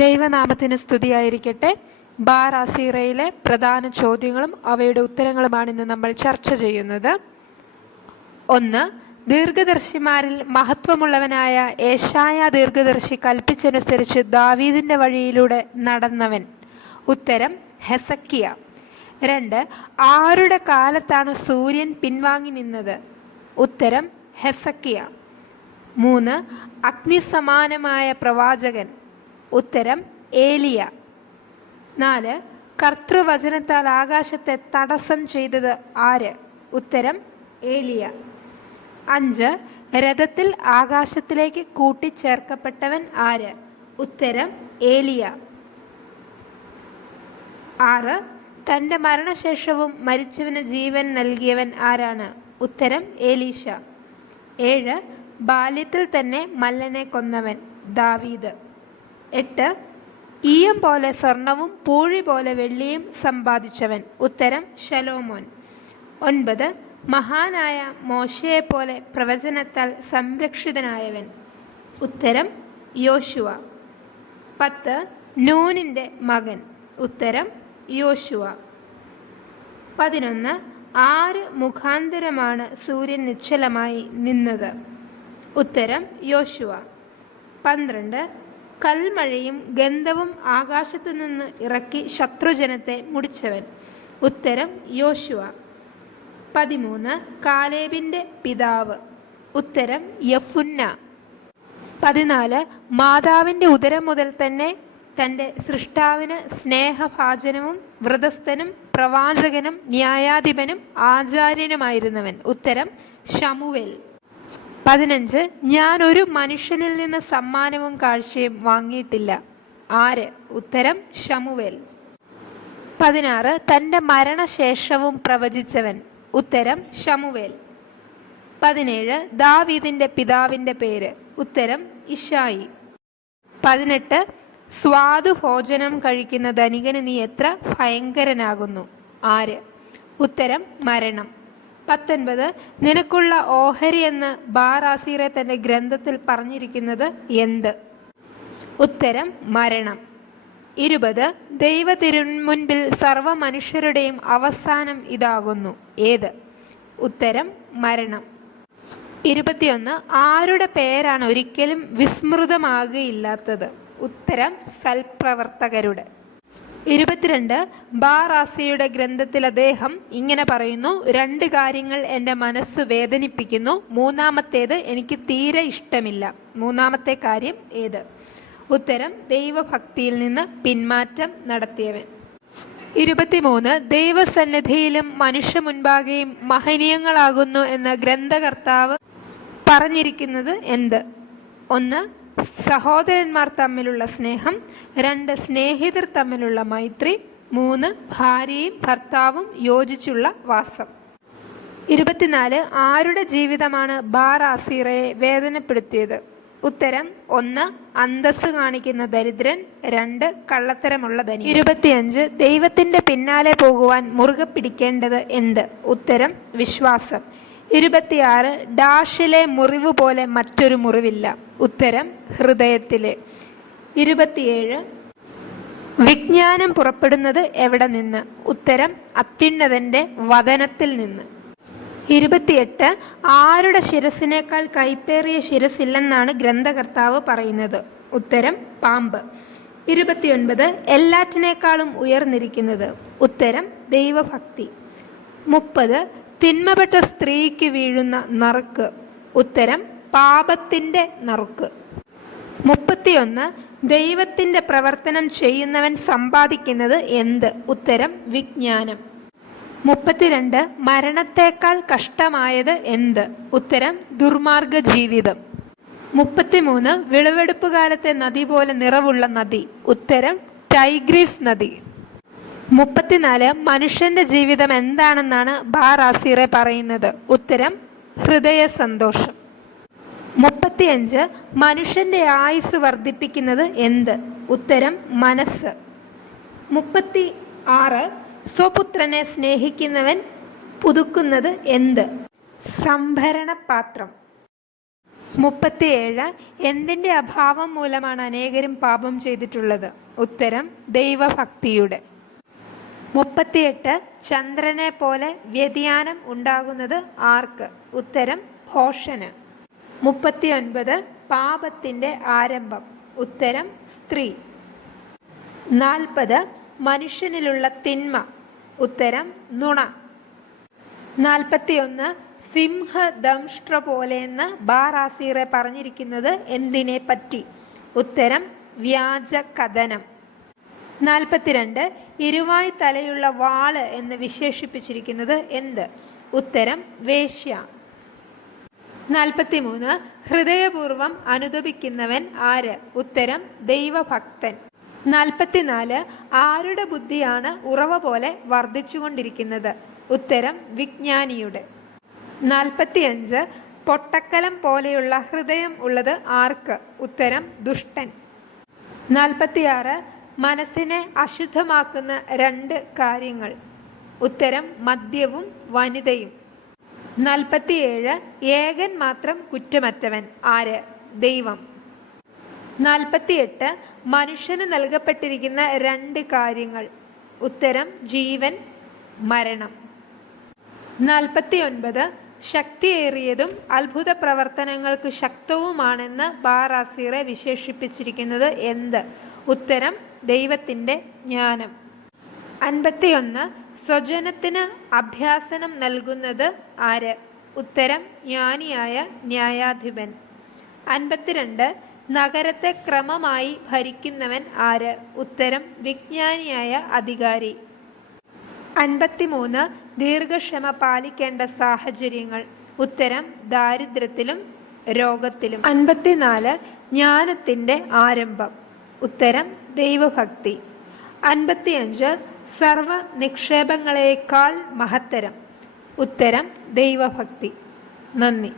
ദൈവനാമത്തിന് സ്തുതിയായിരിക്കട്ടെ. ബാർ അസീറയിലെ പ്രധാന ചോദ്യങ്ങളും അവയുടെ ഉത്തരങ്ങളുമാണ് ഇന്ന് നമ്മൾ ചർച്ച ചെയ്യുന്നത്. 1. ദീർഘദർശിമാരിൽ മഹത്വമുള്ളവനായ ഏശായ ദീർഘദർശി കൽപ്പിച്ചനുസരിച്ച് ദാവീദിന്റെ വഴിയിലൂടെ നടന്നവൻ. ഉത്തരം ഹെസക്കിയ. 2. ആരുടെ കാലത്താണ് സൂര്യൻ പിൻവാങ്ങി നിന്നത്? ഉത്തരം ഹെസക്കിയ. 3. അഗ്നിസമാനമായ പ്രവാചകൻ. ഉത്തരം ഏലിയ. 4. കർത്തൃവചനത്താൽ ആകാശത്തെ തടസ്സം ചെയ്തത് ആര്? ഉത്തരം ഏലിയ. 5. രഥത്തിൽ ആകാശത്തിലേക്ക് കൂട്ടിച്ചേർക്കപ്പെട്ടവൻ ആര്? ഉത്തരം ഏലിയ. 6. തൻ്റെ മരണശേഷവും മരിച്ചവന് ജീവൻ നൽകിയവൻ ആരാണ്? ഉത്തരം ഏലീശ. 7. ബാല്യത്തിൽ തന്നെ മല്ലനെ കൊന്നവൻ ദാവീദ്. 8. ഈയം പോലെ സ്വർണവും പൂഴി പോലെ വെള്ളിയും സമ്പാദിച്ചവൻ. ഉത്തരം ശലോമോൻ. 9. മഹാനായ മോശയെപ്പോലെ പ്രവചനത്താൽ സംരക്ഷിതനായവൻ. ഉത്തരം യോശുവ. 10. നൂനിൻ്റെ മകൻ. ഉത്തരം യോശുവ. 11. ആര് മുഖാന്തരമാണ് സൂര്യൻ നിശ്ചലമായി നിന്നത്? ഉത്തരം യോശുവ. 12. കൽമഴയും ഗന്ധവും ആകാശത്തു നിന്ന് ഇറക്കി ശത്രുജനത്തെ മുടിച്ചവൻ. ഉത്തരം യോശുവ. 13. കാലേബിൻ്റെ പിതാവ്. ഉത്തരം യഫുന്ന. 14. മാതാവിൻ്റെ ഉദരം മുതൽ തന്നെ തൻ്റെ സൃഷ്ടാവിന് സ്നേഹഭാജനവും വ്രതസ്ഥനും പ്രവാചകനും ന്യായാധിപനും ആചാര്യനുമായിരുന്നവൻ. ഉത്തരം ശമൂവേൽ. 15. ഞാൻ ഒരു മനുഷ്യനിൽ നിന്ന് സമ്മാനവും കാഴ്ചയും വാങ്ങിയിട്ടില്ല. ആര്? ഉത്തരം ശമൂവേൽ. 16. തൻ്റെ മരണശേഷവും പ്രവചിച്ചവൻ. ഉത്തരം ശമൂവേൽ. 17. ദാവീദിൻ്റെ പിതാവിൻ്റെ പേര്. ഉത്തരം ഇശായി. 18. സ്വാദുഭോജനം കഴിക്കുന്ന ധനികന് നീ എത്ര ഭയങ്കരനാകുന്നു. ആര്? ഉത്തരം മരണം. 19. നിനക്കുള്ള ഓഹരി എന്ന് ബാർ അസീറെ തൻ്റെ ഗ്രന്ഥത്തിൽ പറഞ്ഞിരിക്കുന്നത് എന്ത്? ഉത്തരം മരണം. 20. ദൈവ തിരുമുൻപിൽ സർവ മനുഷ്യരുടെയും അവസാനം ഇതാകുന്നു. ഏത്? ഉത്തരം മരണം. 21. ആരുടെ പേരാണ് ഒരിക്കലും വിസ്മൃതമാകുകയില്ലാത്തത്? ഉത്തരം സൽപ്രവർത്തകരുടെ. 22. ബാർ അസീയുടെ ഗ്രന്ഥത്തിൽ അദ്ദേഹം ഇങ്ങനെ പറയുന്നു: 2 കാര്യങ്ങൾ എൻ്റെ മനസ്സ് വേദനിപ്പിക്കുന്നു, മൂന്നാമത്തേത് എനിക്ക് തീരെ ഇഷ്ടമില്ല. മൂന്നാമത്തെ കാര്യം ഏത്? ഉത്തരം ദൈവഭക്തിയിൽ നിന്ന് പിന്മാറ്റം നടത്തിയവൻ. 23. ദൈവസന്നിധിയിലും മനുഷ്യ മുൻപാകെയും മഹനീയങ്ങളാകുന്നു എന്ന ഗ്രന്ഥകർത്താവ് പറഞ്ഞിരിക്കുന്നത് എന്ത്? 1. സഹോദരന്മാർ തമ്മിലുള്ള സ്നേഹം. 2. സ്നേഹിതർ തമ്മിലുള്ള മൈത്രി. 3. ഭാര്യയും ഭർത്താവും യോജിച്ചുള്ള വാസം. 24. ആരുടെ ജീവിതമാണ് ബാർ അസീറയെ വേദനപ്പെടുത്തിയത്? ഉത്തരം 1. അന്തസ്സ് കാണിക്കുന്ന ദരിദ്രൻ. 2. കള്ളത്തരമുള്ള ധനി. 25. ദൈവത്തിൻ്റെ പിന്നാലെ പോകുവാൻ മുറുകെ പിടിക്കേണ്ടത് എന്ത്? ഉത്തരം വിശ്വാസം. 26. ഡാഷിലെ മുറിവ് പോലെ മറ്റൊരു മുറിവില്ല. ഉത്തരം ഹൃദയത്തിലെ. 27. വിജ്ഞാനം പുറപ്പെടുന്നത് എവിടെ നിന്ന്? ഉത്തരം അത്യുന്നതൻ്റെ വദനത്തിൽ നിന്ന്. 28. ആരുടെ ശിരസിനേക്കാൾ കൈപ്പേറിയ ശിരസില്ലെന്നാണ് ഗ്രന്ഥകർത്താവ് പറയുന്നത്? ഉത്തരം പാമ്പ്. 29. എല്ലാറ്റിനേക്കാളും ഉയർന്നിരിക്കുന്നത്? ഉത്തരം ദൈവഭക്തി. 30. തിന്മപ്പെട്ട സ്ത്രീക്ക് വീഴുന്ന നറുക്ക്. ഉത്തരം പാപത്തിൻ്റെ നറുക്ക്. 31. ദൈവത്തിൻ്റെ പ്രവർത്തനം ചെയ്യുന്നവൻ സമ്പാദിക്കുന്നത് എന്ത്? ഉത്തരം വിജ്ഞാനം. 32. മരണത്തേക്കാൾ കഷ്ടമായത് എന്ത്? ഉത്തരം ദുർമാർഗ ജീവിതം. 33. വിളവെടുപ്പ് കാലത്തെ നദി പോലെ നിറവുള്ള നദി. ഉത്തരം ടൈഗ്രീസ് നദി. 34. മനുഷ്യന്റെ ജീവിതം എന്താണെന്നാണ് ബാർ അസീറെ പറയുന്നത്? ഉത്തരം ഹൃദയ സന്തോഷം. 35. മനുഷ്യന്റെ ആയുസ് വർദ്ധിപ്പിക്കുന്നത് എന്ത്? ഉത്തരം മനസ്സ്. 36. സ്വപുത്രനെ സ്നേഹിക്കുന്നവൻ പുതുക്കുന്നത് എന്ത്? സംഭരണപാത്രം. 37. എന്തിൻ്റെ അഭാവം മൂലമാണ് അനേകരും പാപം ചെയ്തിട്ടുള്ളത്? ഉത്തരം ദൈവഭക്തിയുടെ. 38. ചന്ദ്രനെ പോലെ വ്യതിയാനം ഉണ്ടാകുന്നത് ആർക്ക്? ഉത്തരം ഭോഷന്. 39. പാപത്തിൻ്റെ ആരംഭം. ഉത്തരം സ്ത്രീ. 40. മനുഷ്യനിലുള്ള തിന്മ. ഉത്തരം നുണ. 41. സിംഹദംഷ്ട്ര പോലെയെന്ന് ബാറാസീറെ പറഞ്ഞിരിക്കുന്നത് എന്തിനെ പറ്റി? ഉത്തരം വ്യാജ കഥനം. 42. ഇരുവായ് തലയുള്ള വാള് എന്ന് വിശേഷിപ്പിച്ചിരിക്കുന്നത് എന്ത്? ഉത്തരം വേശ്യ. 43. ഹൃദയപൂർവം അനുദപിക്കുന്നവൻ ആര്? ഉത്തരം ദൈവഭക്തൻ. 44. ആരുടെ ബുദ്ധിയാണ് ഉറവ പോലെ വർദ്ധിച്ചുകൊണ്ടിരിക്കുന്നത്? ഉത്തരം വിജ്ഞാനിയുടെ. 45. പൊട്ടക്കലം പോലെയുള്ള ഹൃദയം ഉള്ളത് ആർക്ക്? ഉത്തരം ദുഷ്ടൻ. 46. മനസ്സിനെ അശുദ്ധമാക്കുന്ന 2 കാര്യങ്ങൾ. ഉത്തരം മദ്യവും വനിതയും. 47. ഏകൻ മാത്രം കുറ്റമറ്റവൻ ആര്? ദൈവം. 48. മനുഷ്യന് നൽകപ്പെട്ടിരിക്കുന്ന 2 കാര്യങ്ങൾ. ഉത്തരം ജീവൻ, മരണം. 49. ശക്തിയേറിയതും അത്ഭുത പ്രവർത്തനങ്ങൾക്ക് ശക്തവുമാണെന്ന് ബാറാസീറെ വിശേഷിപ്പിച്ചിരിക്കുന്നത് എന്ത്? ഉത്തരം ദൈവത്തിൻ്റെ ജ്ഞാനം. 51. സ്വജനത്തിന് അഭ്യാസനം നൽകുന്നത് ആര്? ഉത്തരം ജ്ഞാനിയായ ന്യായാധിപൻ. 52. നഗരത്തെ ക്രമമായി ഭരിക്കുന്നവൻ ആര്? ഉത്തരം വിജ്ഞാനിയായ അധികാരി. 53. ദീർഘക്ഷമ പാലിക്കേണ്ട സാഹചര്യങ്ങൾ. ഉത്തരം ദാരിദ്ര്യത്തിലും രോഗത്തിലും. 54. ജ്ഞാനത്തിൻ്റെ ആരംഭം. ഉത്തരം ദൈവഭക്തി. 55. സർവ നിക്ഷേപങ്ങളേക്കാൾ മഹത്തരം. ഉത്തരം ദൈവഭക്തി. നന്ദി.